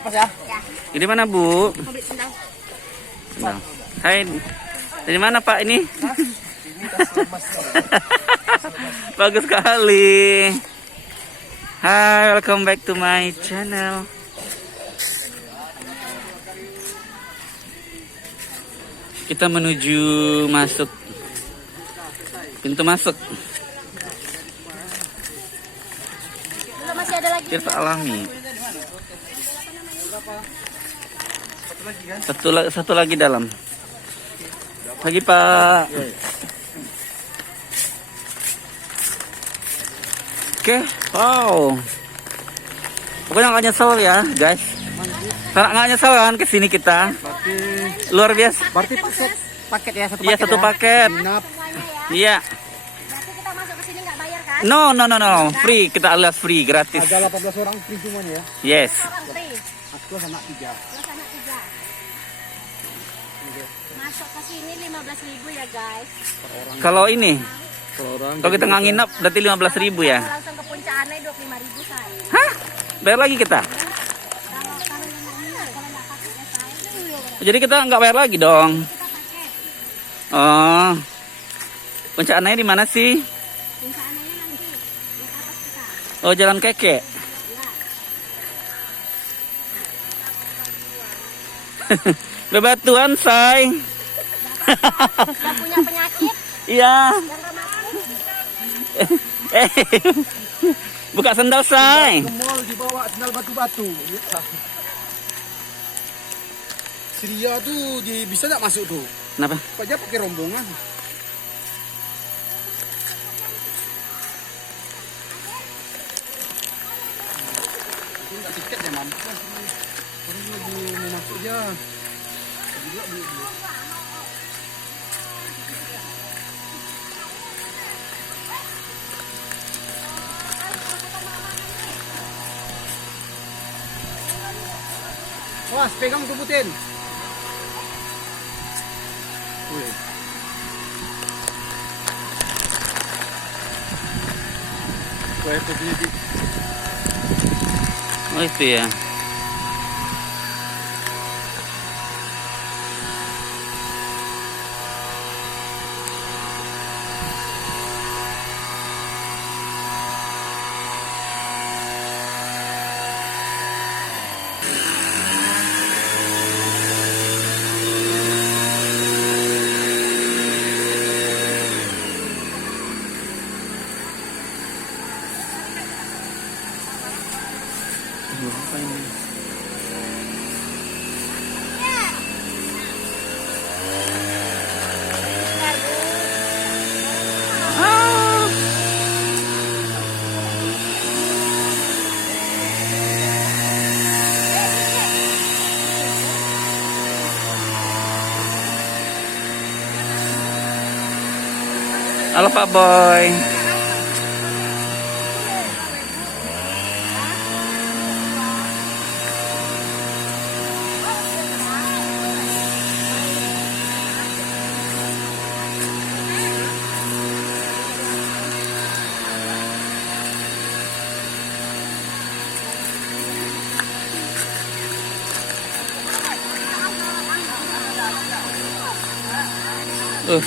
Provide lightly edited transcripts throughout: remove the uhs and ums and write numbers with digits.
Mas ya. Ini mana Bu? Mau beli sendal. Sendal. Hai, dari mana Pak ini? Bagus sekali. Hai, welcome back to my channel. Kita menuju masuk pintu masuk. Belum, masih ada lagi. Tirta alami. Satu lagi dalam. Pagi Pak. Oke, wow. Pokoknya nggak nyesel ya, guys. Nggak nyesel kan kesini kita. Luar biasa. Berarti paket ya, satu paket. Iya, satu ya? paket. Nginap. Iya. Berarti kita masuk ke sini nggak bayar kan? No. Free, kita alias free, gratis. Ada 18 orang free semuanya ya. Yes. Orang free. Aku sama 3. Plus anak 3. Masuk ke sini 15.000 ya guys. Kalau ini, Per orang. kalau kita nggak nginep, berarti 15.000 ya. Kalau langsung ke Puncak Anai 25.000 say. Hah? Bayar lagi kita? Kalau yang nggak minat, kalau nggak pakai ya say. Jadi kita nggak bayar lagi dong. Kita pakai. Oh. Puncak Anai di mana sih? Puncak Anainya nanti di atas kita. Oh, Jalan Keke. Ya. Bebatuan, say. Yang punya penyakit, Iya. yang nggak makan. Buka sendal, say. Ke mall dibawa sendal batu-batu. Syria tuh bisa nggak masuk tuh? Kenapa? Pak dia pakai rombongan. Itu nggak tiket ya mampu. Orang lagi mau masuk dia. Juga beli. Wah, pegang tuh Putin. Wih. Wah, itu dia. Oh, itu ya. Apa ini? Halo Pak Boy. Uh.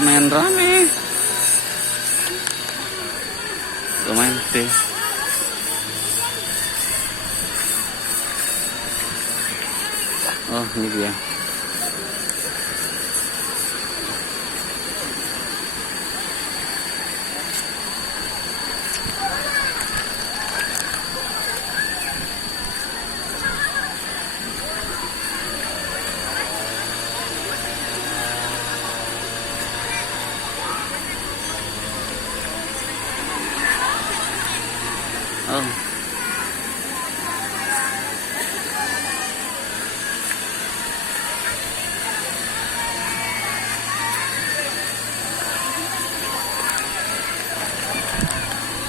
Main rame. Lumayan sih. Oh, ini dia. Oh.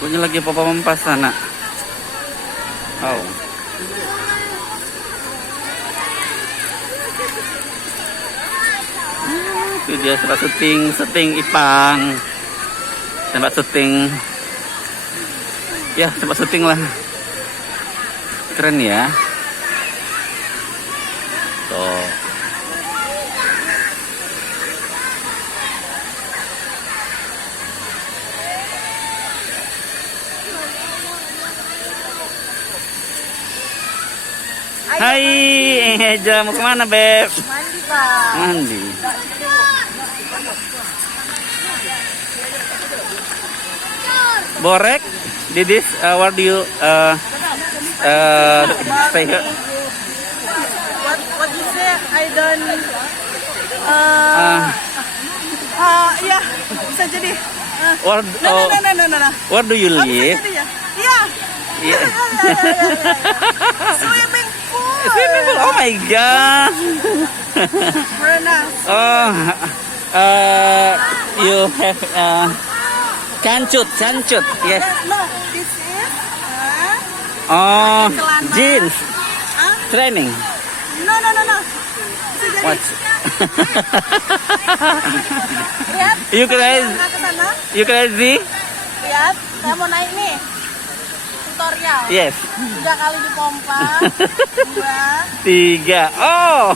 Pokoknya lagi papa mempas sana. Oh. Itu dia tempat syuting Ipang. Tempat syuting. Ya, tempat syuting lah. Keren ya. Tuh. Hai, Eja mau kemana, Beb? Mandi, Pak. Mandi. Borek, Didis, where do you stay here? What you say? I don't ya, bisa jadi. Where, No. where do you Bisa live? jadi ya? Iya. Yeah. Swimming pool. Swimming pool. Oh my god. Renang. Oh, you have cancut. Yes. No, this is Oh, celana. jeans Huh? training. No. Bisa jadi. What? Lihat. You crazy? Nggak ke sana. You crazy? Lihat, saya mau naik nih. Tutorial. Yes. 3 kali dipompa. 2. 3. Oh,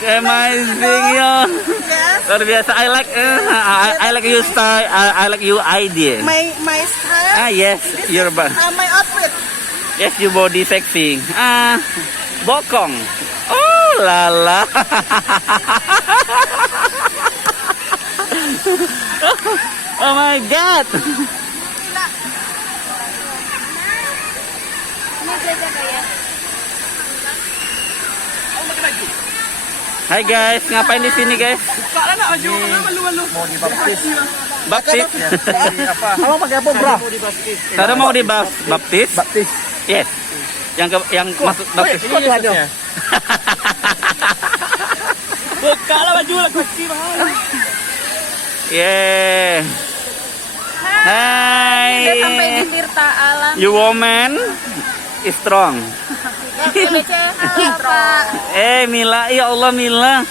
amazing ya. Yes. Luar biasa. I like you style. I like you idea. My style. Yes, your My outfit. yes, your body sexy. Bokong. Oh lala. Oh my god. Gila. Ini jaga kayak. Hai guys, ngapain di sini guys? Buka lah baju, malu-malu. Mau dibaptis. Baptis. Apa? Kamu pakai apa, bro? Saya mau baptis. Baptis. Yes. Yang masuk baptis. Kok aja. Buka lah baju lah kecil mahal. Yeah. Hai. Udah sampai di Tirta Alam. You woman is strong. FBC, halo Pak. Mila, ya Allah Mila.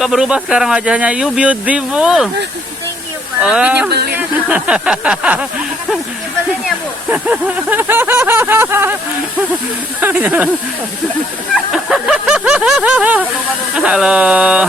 Kok berubah sekarang wajahnya? You beautiful. Thank you, Pak. Oh. Nyebelin. Nyebelin ya, Bu. Halo.